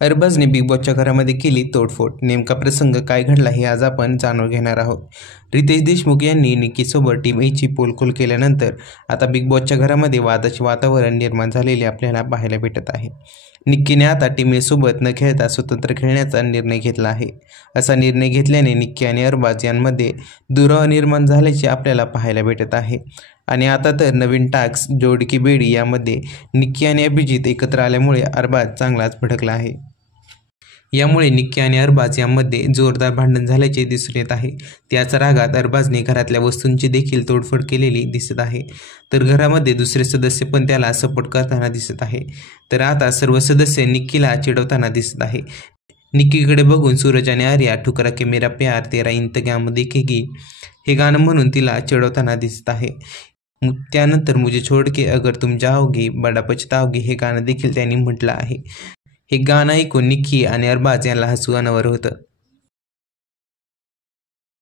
अरबाजने big बॉसच्या घरामध्ये केली तोडफोड. नेमका प्रसंग काय घडला हे आज आपण जाणून घेणार आहोत. रितेश देशमुख यांनी निक्कीसोबत टीम एची पोलखोल केल्यानंतर आता बिग बॉसच्या घरामध्ये वादाचे वातावरण निर्माण झालेले आपल्याला पाहायला भेटत आहे. निक्कीने आता टीम ए सोबत न खेळता स्वतंत्र खेळण्याचा निर्णय घेतला आहे. असा निर्णय घेतल्याने निक्की आणि अरबाज यांमध्ये दुरावा निर्माण झाल्याचे आपल्याला पाहायला भेटत आहे. आणि आता तर नवीन टास्क जोडी की बेडी यामध्ये निक्की आणि अभिजित एकत्र आल्यामुळे अरबाज चांगलाच भडकला आहे. यामुळे निक्की आणि अरबाज यांमध्ये जोरदार भांडण झाल्याचे दिसून येत आहे. त्याच रागात अरबाजने घरातल्या वस्तूंची देखील तोडफोड केलेली दिसत आहे. तर घरामध्ये दुसरे सदस्य पण त्याला सपोर्ट करताना दिसत आहे. तर आता सर्व सदस्य निक्कीला चिडवताना दिसत आहे. निक्कीकडे बघून सूरज आणि आर्या ठुकरा के मेरा प्यार तेरा इंतजाम देखेगी हे गाणं म्हणून तिला चिडवताना दिसत आहे. त्यानंतर मुझे छोड़ के अगर तुम जाओगी बडा पछताओगी हे गाणं देखील त्यांनी म्हटलं आहे. हे गाणं ऐकून निक्की आणि अरबाज यांना हसू अनावर होतं.